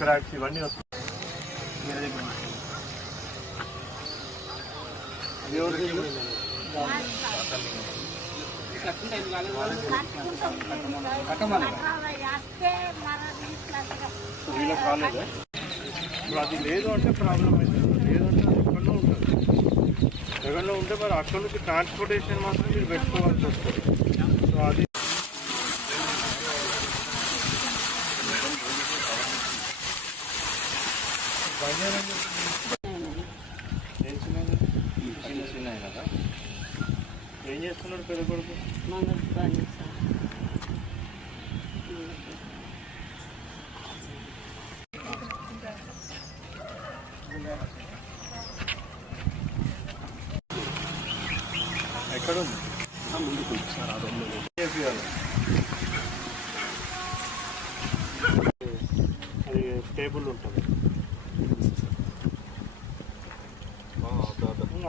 Cracks ఇవన్నీ వస్తాయి. వీళ్ళకి కాలేదా? ఇప్పుడు అది లేదు అంటే ప్రాబ్లం అవుతుంది. లేదంటే అది ఎక్కడో ఉంటుంది. ఎక్కడో ఉంటే మరి అక్కడ నుంచి ట్రాన్స్పోర్టేషన్ మాత్రం మీరు పెట్టుకోవాల్సి వస్తుంది. సో అది కదా. ఏం చేస్తున్నాడు పెద్ద కొడుకు? ఎక్కడ ఉంది? ముందుకు సార్ ఆ రోజు అది టేబుల్ ఉంటుంది,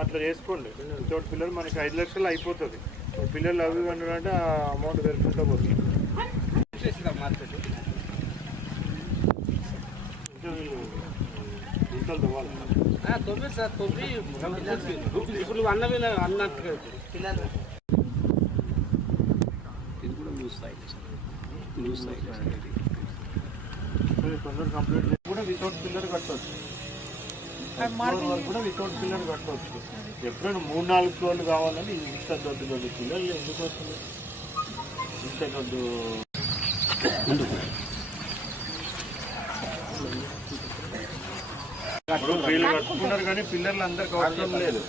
అట్లా చేసుకోండి. ఇంకోటి పిల్లలు మనకి 5 లక్షలు అయిపోతుంది. పిల్లలు అవి అంటే ఆ అమౌంట్ పెరుగుతుంటా పోతుంది. ఇంట్లో తవ్వాలి సార్. ఇప్పుడు అన్నవి అన్నట్టుగా పిల్లలు ఇది కూడా లూజ్ సైడ్ తొందరగా కంప్లీట్ చేసి కూడా వితౌట్ పిల్లర్ కట్టవచ్చు. కూడా వితౌట్ పిల్లర్ కట్టవచ్చు. ఎప్పుడైనా 3-4 ఫ్లోర్లు కావాలని ఇంత దొడ్డు పిల్లలు ఎందుకు వస్తుంది? ఇంత దొడ్డు వీళ్ళు కట్టుకున్నారు కానీ పిల్లర్లు అందరికి అవసరం లేదు.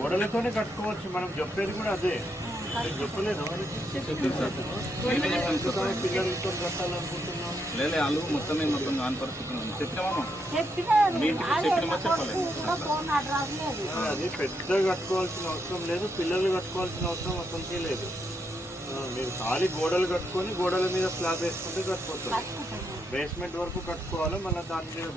గోడలతోనే కట్టుకోవచ్చు. మనం చెప్పేది కూడా అదే. చెప్పలేదు పిల్లలతో కట్టాలనుకుంటున్నాం. లేదు వాళ్ళు మొత్తం నాన్ పరిస్థితి అది పెద్దగా కట్టుకోవాల్సిన అవసరం లేదు. పిల్లలు కట్టుకోవాల్సిన అవసరం అసలుకే లేదు. మీరు ఖాళీ గోడలు కట్టుకొని గోడల మీద స్లాబ్ వేసుకుంటే కట్టుకోవచ్చు. బేస్మెంట్ వరకు కట్టుకోవాలి. మళ్ళీ దాని మీద